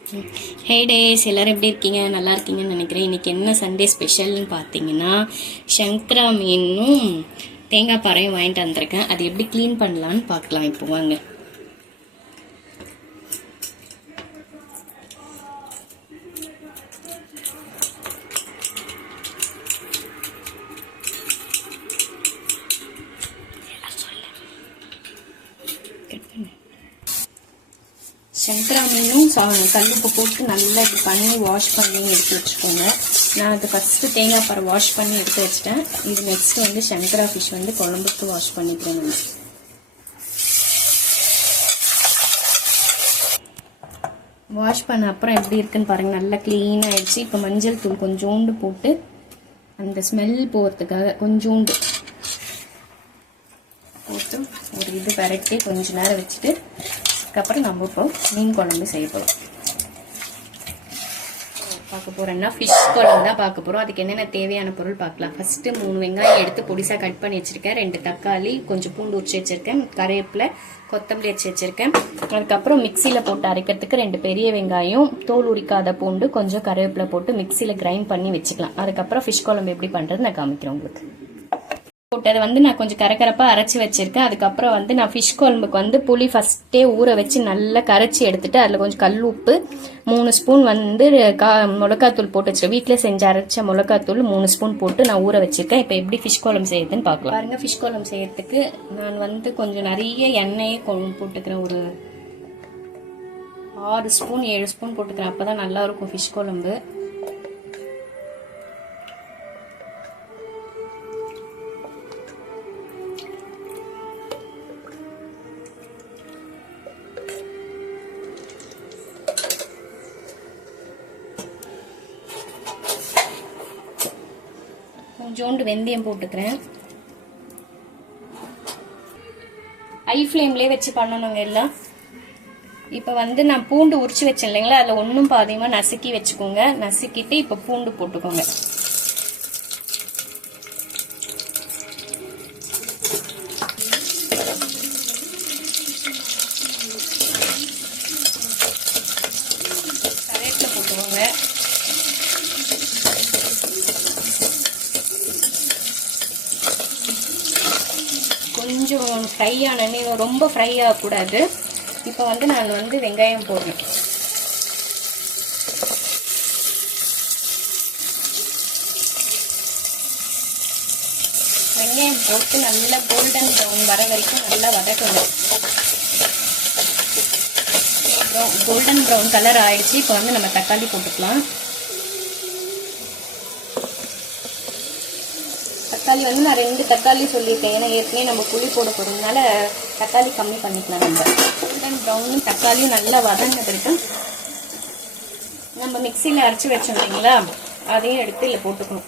ஹே days, எல்லோரும் எப்படி இருக்கீங்க? நல்லா இருக்கீங்கன்னு நினைக்கிறேன். இன்றைக்கி என்ன சண்டே ஸ்பெஷல்னு பார்த்தீங்கன்னா சங்கரா மீனும் தேங்காய் பாறையும் வாங்கிட்டு வந்திருக்கேன். அது எப்படி க்ளீன் பண்ணலான்னு பார்க்கலாம். இப்போ வாங்க. சங்கரா மீனும் கல்லுப்பு போட்டு நல்லா இப்படி பண்ணி வாஷ் பண்ணி எடுத்து வச்சுக்கோங்க. நான் அது ஃபஸ்ட்டு தேங்காய் பாறை வாஷ் பண்ணி எடுத்து வச்சிட்டேன். இது நெக்ஸ்ட் வந்து சங்கரா ஃபிஷ் வந்து குழம்புக்கு வாஷ் பண்ணிக்கிறேன். நான் வாஷ் பண்ண அப்புறம் எப்படி இருக்குன்னு பாருங்கள். நல்லா க்ளீனாக ஆயிடுச்சு. இப்போ மஞ்சள் தூள் கொஞ்சோண்டு போட்டு அந்த ஸ்மெல் போகிறதுக்காக கொஞ்சோண்டு போட்டு ஒரு இது பரட்டி கொஞ்சம் நேரம் வச்சுட்டு அதுக்கப்புறம் நம்ம இப்போ மீன் குழம்பு செய்ய போகிறோம். பார்க்க போகிறோன்னா ஃபிஷ் குழம்பு தான் பார்க்க போகிறோம். அதுக்கு என்னென்ன தேவையான பொருள் பார்க்கலாம். ஃபஸ்ட்டு 3 வெங்காயம் எடுத்து பொடிசாக கட் பண்ணி வச்சுருக்கேன். 2 தக்காளி, கொஞ்சம் பூண்டு உரிச்சு வச்சுருக்கேன், கருவேப்பிலை, கொத்தமல்லி வச்சு வச்சுருக்கேன். அதுக்கப்புறம் மிக்சியில் போட்டு அரைக்கிறதுக்கு 2 பெரிய வெங்காயம், தோல் உரிக்காத பூண்டு, கொஞ்சம் கருவேப்பிலை போட்டு மிக்சியில் கிரைண்ட் பண்ணி வச்சுக்கலாம். அதுக்கப்புறம் ஃபிஷ் குழம்பு எப்படி பண்ணுறது நான் காமிக்கிறேன் உங்களுக்கு. போட்டதை வந்து நான் கொஞ்சம் கரகரப்பாக அரைச்சி வச்சுருக்கேன். அதுக்கப்புறம் வந்து நான் ஃபிஷ் குழம்புக்கு வந்து புளி ஃபஸ்ட்டே ஊற வச்சு நல்லா கரைச்சி எடுத்துட்டு அதில் கொஞ்சம் கல் உப்பு 3 ஸ்பூன் வந்து மிளகாத்தூள் போட்டு வச்சுருக்கேன். வீட்டில் செஞ்சு அரைச்ச மிளகாத்தூள் 3 ஸ்பூன் போட்டு நான் ஊற வச்சுருக்கேன். இப்போ எப்படி ஃபிஷ் குழம்பு செய்யுதுன்னு பார்க்கலாம். பாருங்கள், ஃபிஷ் குழம்பு செய்யறதுக்கு நான் வந்து கொஞ்சம் நிறைய எண்ணெயே போட்டுக்கிறேன். ஒரு 6 ஸ்பூன் 7 ஸ்பூன் போட்டுக்கிறேன். அப்போ தான் நல்லாயிருக்கும் ஃபிஷ் குழம்பு. கொஞ்சோண்டு வெந்தயம் போட்டுக்கிறேன். ஹை ஃப்ளேம்லேயே வச்சு பண்ணணுங்க எல்லாம். இப்போ வந்து நான் பூண்டு உரிச்சு வச்சேன் இல்லைங்களா, அதில் ஒன்றும் பாதியமாக நசுக்கி வச்சுக்கோங்க. நசுக்கிட்டு இப்போ பூண்டு போட்டுக்கோங்க. கருவேப்பிலை போட்டுக்கோங்க. கொஞ்சம் ஃப்ரை ஆனே, ரொம்ப ஃப்ரை ஆகக்கூடாது. இப்போ வந்து நான் வந்து வெங்காயம் போடுறேன். வெங்காயம் போட்டு நல்லா கோல்டன் ப்ரௌன் வர வரைக்கும் நல்லா வதக்கணும். கோல்டன் ப்ரௌன் கலர் ஆயிடுச்சு. இப்போ வந்து நம்ம தக்காளி போட்டுக்கலாம். தக்காளி வந்து நான் 2 தக்காளி சொல்லியிருக்கேன். ஏன்னா ஏற்கனவே நம்ம புளி போட போகிறதுனால தக்காளி கம்மி பண்ணிக்கலாம். நம்ம கோல்டன் ப்ரௌனும் தக்காளியும் நல்லா வதங்கின பிறகு நம்ம மிக்சியில் அரைச்சி வச்சோம் இல்லைங்களா, அதையும் எடுத்து இதில் போட்டுக்கணும்.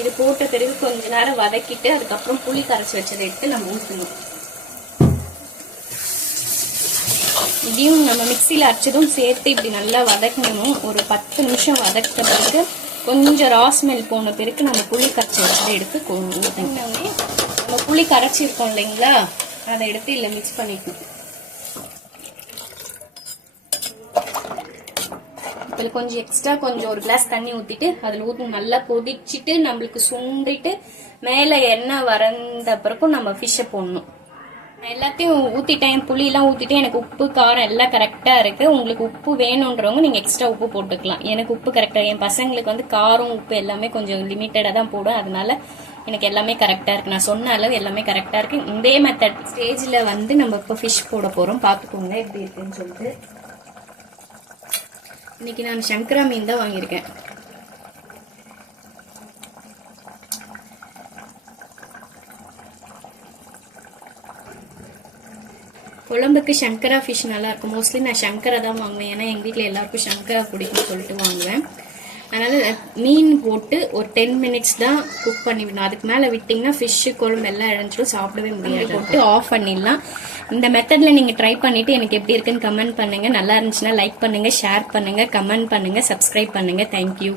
இது போட்ட பிறகு கொஞ்ச நேரம் வதக்கிட்டு அதுக்கப்புறம் புளி கரைச்சி வச்சதை எடுத்து நம்ம ஊற்றணும். இதையும் நம்ம மிக்சியில் அரைச்சதும் சேர்த்து இப்படி நல்லா வதக்கணும். ஒரு 10 நிமிஷம் வதக்கிட்ட பிறகு கொஞ்சம் ரா ஸ்மெல் போன பிறகு நம்ம புளி கரைச்சி வச்சதை எடுத்து ஊற்றினோடனே நம்ம புளி கரைச்சிருக்கோம் இல்லைங்களா, அதை எடுத்து இல்லை மிக்ஸ் பண்ணிக்கணும். இப்போ கொஞ்சம் எக்ஸ்ட்ரா கொஞ்சம் ஒரு கிளாஸ் தண்ணி ஊற்றிட்டு அதில் ஊற்றி நல்லா கொதிச்சுட்டு நம்மளுக்கு சுண்டிட்டு மேலே எண்ணெய் வறந்த பிறக்கும் நம்ம ஃபிஷ்ஷை போடணும். எல்லாத்தையும் ஊற்றிட்டேன், புளியெல்லாம் ஊற்றிட்டு எனக்கு உப்பு காரம் எல்லாம் கரெக்டாக இருக்குது. உங்களுக்கு உப்பு வேணுன்றவங்க நீங்கள் எக்ஸ்ட்ரா உப்பு போட்டுக்கலாம். எனக்கு உப்பு கரெக்டாக, என் பசங்களுக்கு வந்து காரம் உப்பு எல்லாமே கொஞ்சம் லிமிட்டடாக தான் போடும். அதனால எனக்கு எல்லாமே கரெக்டாக இருக்குது. நான் சொன்ன அளவு எல்லாமே கரெக்டாக இருக்குது. இதே மெத்தட் ஸ்டேஜில் வந்து நம்ம இப்போ ஃபிஷ் போட போகிறோம். பார்த்துக்கோங்க எப்படி இருக்குன்னு சொல்லிட்டு. இன்னைக்கு நான் சங்கரா மீன் தான் வாங்கியிருக்கேன். குழம்புக்கு சங்கரா ஃபிஷ் நல்லாயிருக்கும். மோஸ்ட்லி நான் சங்கரா தான் வாங்குவேன். ஏன்னா எங்கள் வீட்டில் எல்லாருக்கும் சங்கரா பிடிக்கும்னு சொல்லிட்டு வாங்குவேன். அதனால் மீன் போட்டு ஒரு 10 மினிட்ஸ் தான் குக் பண்ணிவிடணும். அதுக்கு மேலே விட்டிங்கன்னா ஃபிஷ்ஷு குழம்பு எல்லாம் இழந்துடும், சாப்பிடவே முடியாது. போட்டு ஆஃப் பண்ணிடலாம். இந்த மெத்தடில் நீங்கள் ட்ரை பண்ணிவிட்டு எனக்கு எப்படி இருக்குன்னு கமெண்ட் பண்ணுங்கள். நல்லா இருந்துச்சுன்னா லைக் பண்ணுங்கள், ஷேர் பண்ணுங்கள், கமெண்ட் பண்ணுங்கள், சப்ஸ்கிரைப் பண்ணுங்கள். தேங்க்யூ.